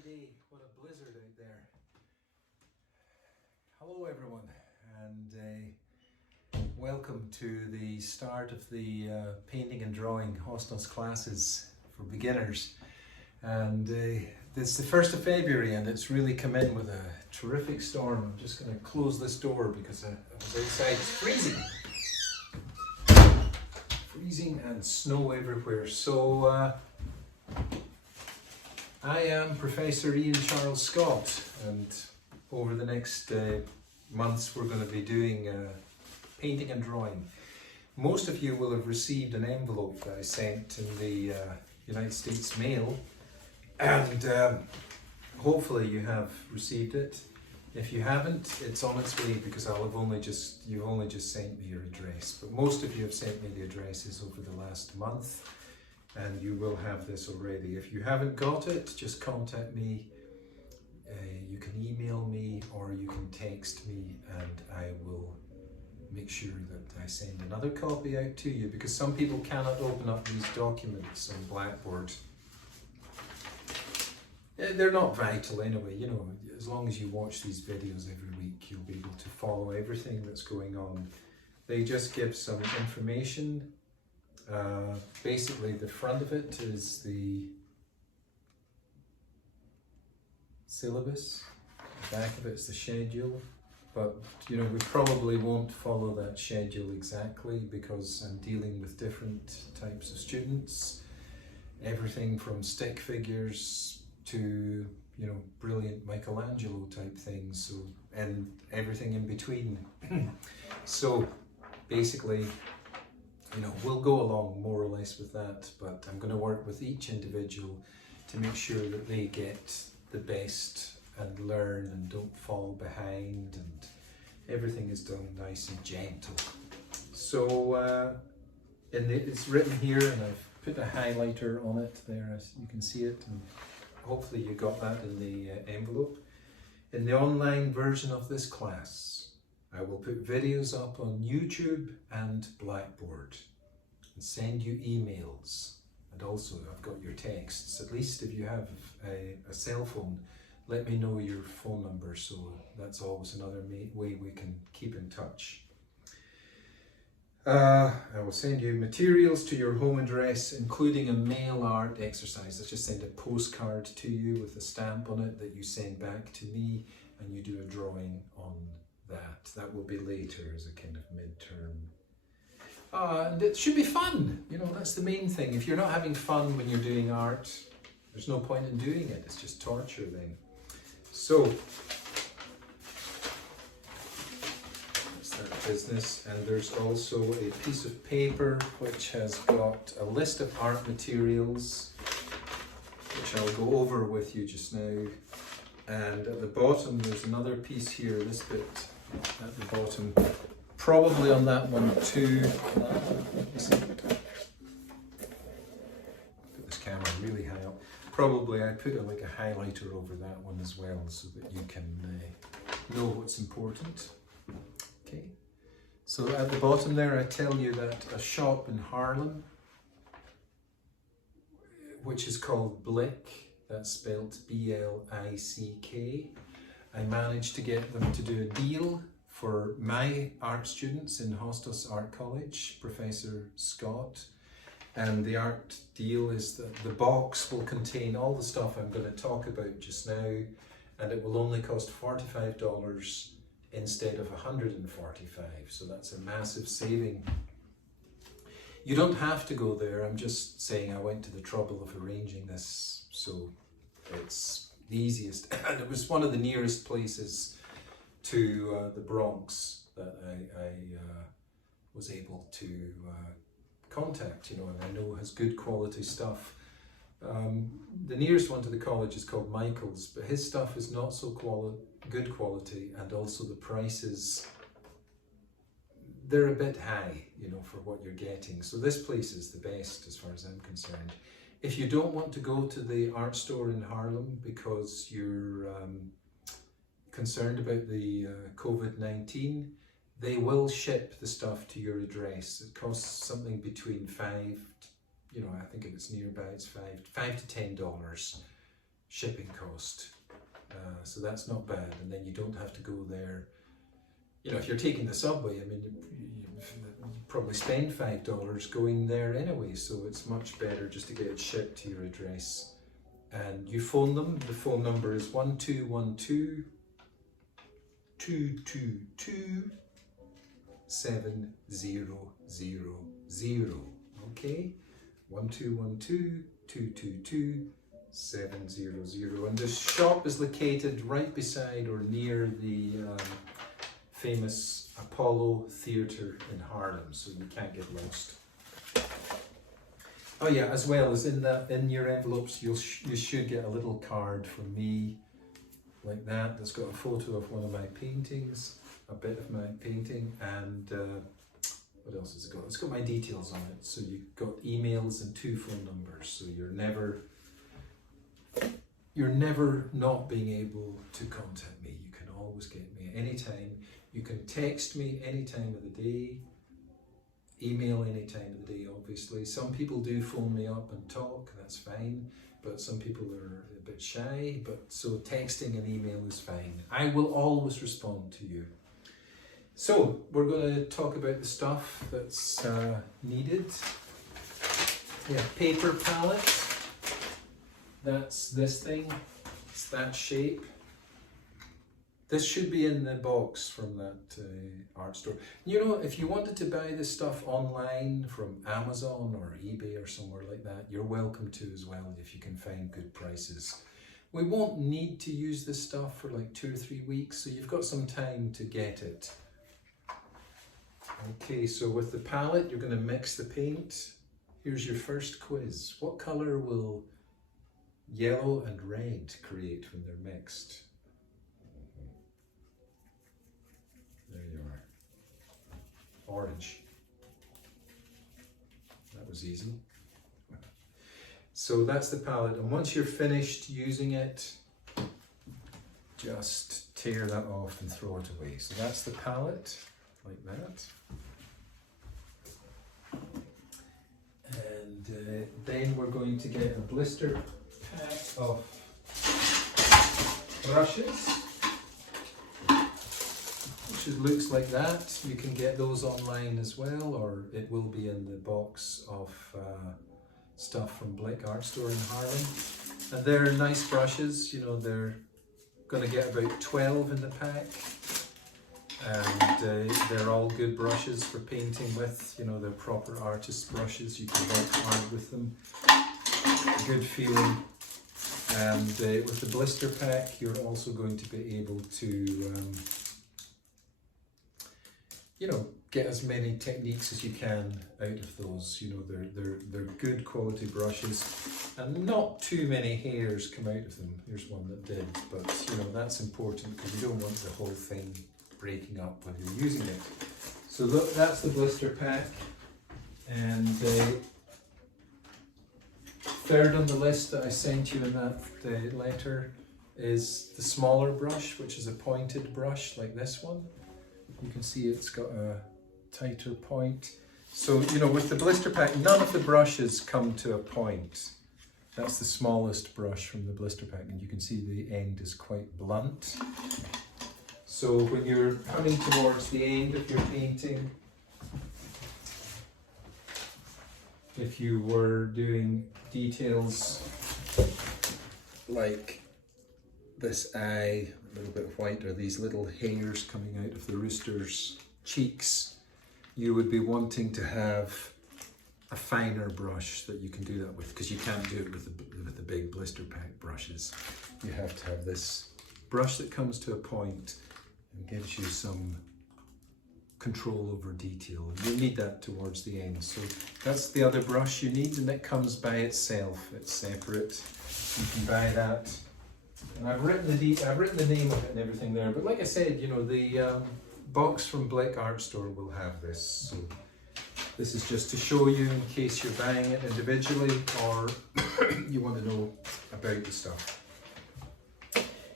Friday, what a blizzard out there. Hello everyone, and welcome to the start of the painting and drawing Hostos classes for beginners. And it's the 1st of February and it's really come in with a terrific storm. I'm just going to close this door because I was outside. It's freezing. Freezing and snow everywhere. So I am Professor Ian Charles Scott, and over the next months we're going to be doing painting and drawing. Most of you will have received an envelope that I sent in the United States mail, and hopefully you have received it. If you haven't, it's on its way because you've only just sent me your address. But most of you have sent me the addresses over the last month, and you will have this already. If you haven't got it, just contact me. You can email me or you can text me, and I will make sure that I send another copy out to you, because some people cannot open up these documents on Blackboard. They're not vital anyway, you know, as long as you watch these videos every week, you'll be able to follow everything that's going on. They just give some information. Basically, the front of it is the syllabus, the back of it's the schedule, but you know, we probably won't follow that schedule exactly because I'm dealing with different types of students. Everything from stick figures to, you know, brilliant Michelangelo type things, so, and everything in between. So basically, you know, we'll go along more or less with that, but I'm going to work with each individual to make sure that they get the best and learn and don't fall behind, and everything is done nice and gentle. So it's written here, and I've put a highlighter on it there, as you can see it, and hopefully you got that in the envelope. In the online version of this class, I will put videos up on YouTube and Blackboard and send you emails. And also I've got your texts. At least if you have a cell phone, let me know your phone number, so that's always another way we can keep in touch. I will send you materials to your home address, including a mail art exercise. I'll just send a postcard to you with a stamp on it that you send back to me, and you do a drawing on that. That will be later as a kind of midterm. And it should be fun, you know, that's the main thing. If you're not having fun when you're doing art, there's no point in doing it, it's just torture then. So, that's that business. And there's also a piece of paper which has got a list of art materials, which I'll go over with you just now. And at the bottom there's another piece here, this bit at the bottom, probably on that one too. Put this camera really high up. Probably I put like a highlighter over that one as well, so that you can know what's important. Okay, so at the bottom there I tell you that a shop in Harlem, which is called Blick, that's spelled B-L-I-C-K, I managed to get them to do a deal for my art students in Hostos Art College, Professor Scott. And the art deal is that the box will contain all the stuff I'm going to talk about just now, and it will only cost $45 instead of $145. So that's a massive saving. You don't have to go there. I'm just saying I went to the trouble of arranging this, so it's the easiest. And it was one of the nearest places to the Bronx that I was able to contact, you know, and I know has good quality stuff. The nearest one to the college is called Michael's, but his stuff is not so good quality, and also the prices, they're a bit high, you know, for what you're getting. So this place is the best as far as I'm concerned. If you don't want to go to the art store in Harlem because you're concerned about the COVID-19, they will ship the stuff to your address. It costs something between $5, you know, I think if it's nearby it's $5 to $10 shipping cost. So that's not bad, and then you don't have to go there. You know, if you're taking the subway, I mean, you probably spend $5 going there anyway, so it's much better just to get it shipped to your address. And you phone them. The phone number is 1212 222 7000. Okay, 1212 222 700. And the shop is located right beside or near the famous Apollo Theatre in Harlem, so you can't get lost. Oh yeah, as well as in your envelopes, you should get a little card from me, like that. That's got a photo of one of my paintings, a bit of my painting, and what else has it got? It's got my details on it. So you've got emails and 2 phone numbers, so you're never not being able to contact me. You can always get me anytime. You can text me any time of the day, email any time of the day, obviously. Some people do phone me up and talk, that's fine, but some people are a bit shy, so texting and email is fine. I will always respond to you. So we're going to talk about the stuff that's needed. Yeah, paper palette. That's this thing. It's that shape. This should be in the box from that art store. You know, if you wanted to buy this stuff online from Amazon or eBay or somewhere like that, you're welcome to as well if you can find good prices. We won't need to use this stuff for like 2 or 3 weeks, so you've got some time to get it. Okay, so with the palette, you're going to mix the paint. Here's your first quiz. What color will yellow and red create when they're mixed? There you are. Orange. That was easy. So that's the palette, and once you're finished using it, just tear that off and throw it away. So that's the palette, like that. And then we're going to get a blister pack of brushes, which looks like that. You can get those online as well, or it will be in the box of stuff from Blick Art Store in Harlem. And they're nice brushes, you know, they're going to get about 12 in the pack. And they're all good brushes for painting with, you know, they're proper artist brushes. You can work hard with them. Good feeling. And with the blister pack, you're also going to be able to, you know, get as many techniques as you can out of those. You know, they're good quality brushes, and not too many hairs come out of them. Here's one that did, but you know, that's important because you don't want the whole thing breaking up when you're using it. So look, that's the blister pack, and third on the list that I sent you in that letter is the smaller brush, which is a pointed brush like this one. You can see it's got a tighter point. So, you know, with the blister pack, none of the brushes come to a point. That's the smallest brush from the blister pack, and you can see the end is quite blunt. So when you're coming towards the end of your painting, if you were doing details like this eye, a little bit white, or these little hairs coming out of the rooster's cheeks, you would be wanting to have a finer brush that you can do that with, because you can't do it with the big blister pack brushes. You have to have this brush that comes to a point and gives you some control over detail. You'll need that towards the end. So that's the other brush you need, and that comes by itself. It's separate. You can buy that. And I've written the name of it and everything there. But like I said, you know, the box from Blick Art Store will have this. So this is just to show you in case you're buying it individually or you want to know about the stuff.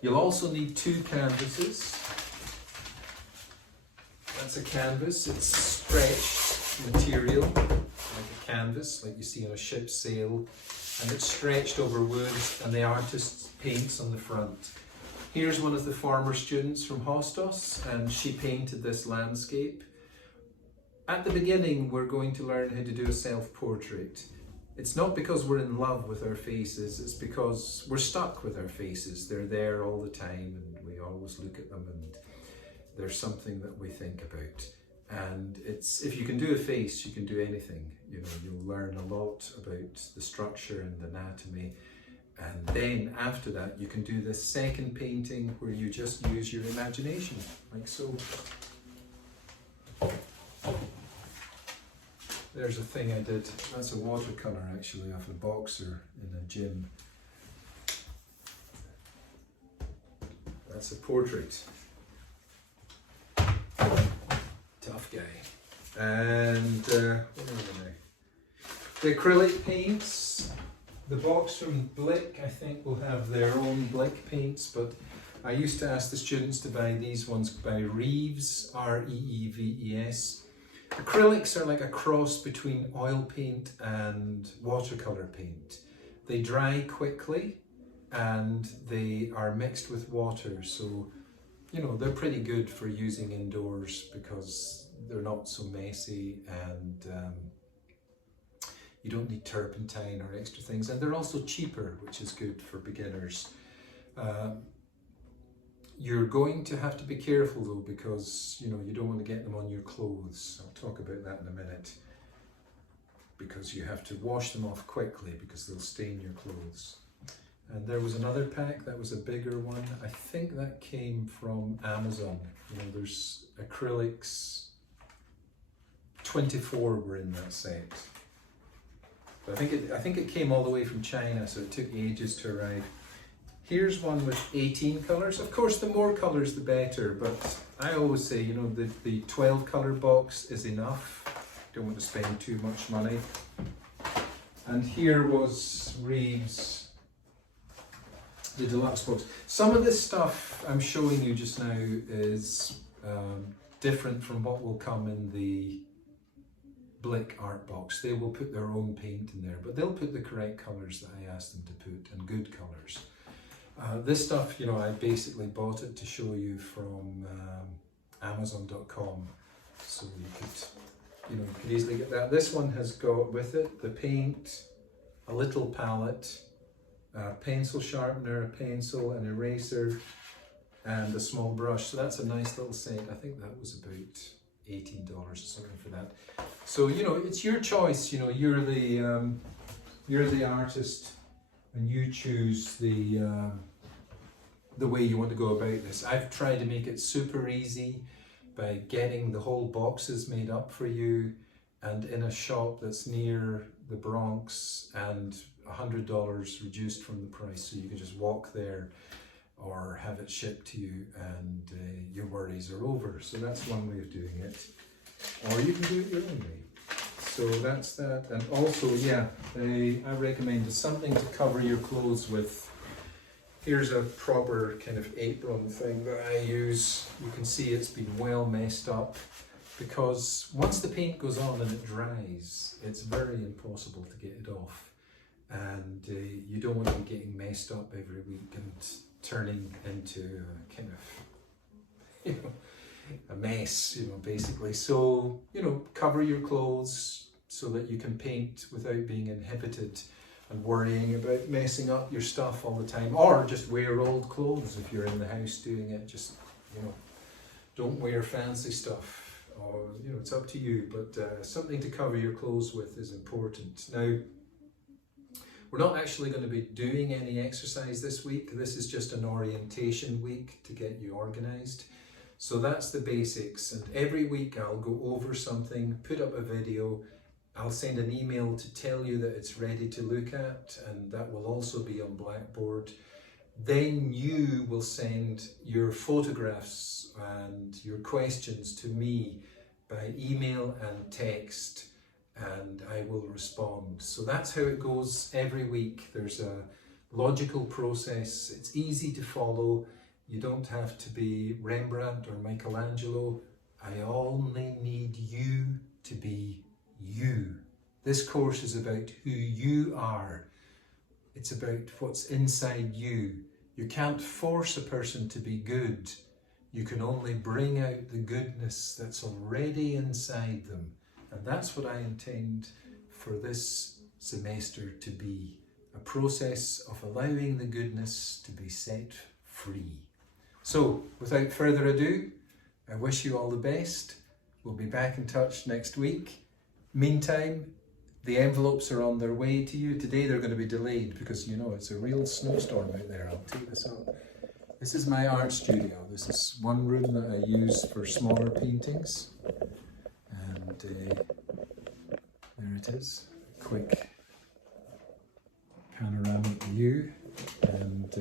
You'll also need 2 canvases. That's a canvas, it's stretched material, like a canvas like you see on a ship's sail, and it's stretched over wood, and the artist paints on the front. Here's one of the former students from Hostos, and she painted this landscape. At the beginning, we're going to learn how to do a self-portrait. It's not because we're in love with our faces, it's because we're stuck with our faces. They're there all the time, and we always look at them, and there's something that we think about. And if you can do a face, you can do anything. You know, you'll learn a lot about the structure and anatomy. And then after that, you can do this second painting where you just use your imagination, like so. There's a thing I did. That's a watercolor actually of a boxer in a gym. That's a portrait. Tough guy. And what are we now? The acrylic paints. The box from Blick, I think, will have their own Blick paints, but I used to ask the students to buy these ones by Reeves, R-E-E-V-E-S. Acrylics are like a cross between oil paint and watercolor paint. They dry quickly and they are mixed with water, so you know they're pretty good for using indoors because they're not so messy, and you don't need turpentine or extra things, and they're also cheaper, which is good for beginners. You're going to have to be careful though, because you know you don't want to get them on your clothes. I'll talk about that in a minute, because you have to wash them off quickly because they'll stain your clothes. And there was another pack that was a bigger one. I think that came from Amazon. You know, there's acrylics. 24 were in that set. But I think it came all the way from China, so it took ages to arrive. Here's one with 18 colours. Of course, the more colours the better, but I always say, you know, the 12 colour box is enough. Don't want to spend too much money. And here was Reeves, the deluxe box. Some of this stuff I'm showing you just now is different from what will come in the Blick art box. They will put their own paint in there, but they'll put the correct colours that I asked them to put, and good colours. This stuff, you know, I basically bought it to show you from Amazon.com, so you could easily get that. This one has got with it the paint, a little palette, a pencil sharpener, a pencil, an eraser, and a small brush. So that's a nice little set. I think that was about $18 or something for that. So you know, it's your choice. You know, you're the artist, and you choose the way you want to go about this. I've tried to make it super easy by getting the whole boxes made up for you, and in a shop that's near the Bronx, and $100 reduced from the price, so you can just walk there or have it shipped to you, and your worries are over. So that's one way of doing it, or you can do it your own way. So that's that. And also, yeah, I recommend something to cover your clothes with. Here's a proper kind of apron thing that I use. You can see it's been well messed up, because once the paint goes on and it dries, it's very impossible to get it off. And you don't want to be getting messed up every week and turning into a kind of, you know, a mess, you know, basically. So, you know, cover your clothes so that you can paint without being inhibited and worrying about messing up your stuff all the time. Or just wear old clothes if you're in the house doing it. Just, you know, don't wear fancy stuff, or, you know, it's up to you, but something to cover your clothes with is important. Now, we're not actually going to be doing any exercise this week. This is just an orientation week to get you organized. So that's the basics, and every week I'll go over something, put up a video, I'll send an email to tell you that it's ready to look at, and that will also be on Blackboard. Then you will send your photographs and your questions to me by email and text, and I will respond. So that's how it goes every week. There's a logical process. It's easy to follow. You don't have to be Rembrandt or Michelangelo. I only need you to be you. This course is about who you are. It's about what's inside you. You can't force a person to be good. You can only bring out the goodness that's already inside them. And that's what I intend for this semester to be. A process of allowing the goodness to be set free. So, without further ado, I wish you all the best. We'll be back in touch next week. Meantime, the envelopes are on their way to you. Today they're going to be delayed because, you know, it's a real snowstorm out there. I'll take this out. This is my art studio. This is one room that I use for smaller paintings. And there it is. Quick panoramic view. And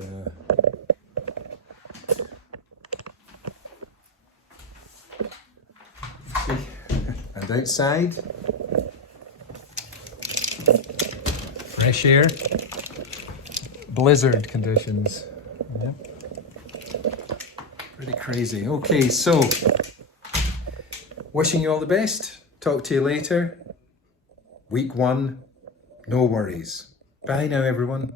and outside, fresh air, blizzard conditions. Yeah. Pretty crazy. Okay, so wishing you all the best. Talk to you later. Week 1, no worries. Bye now, everyone.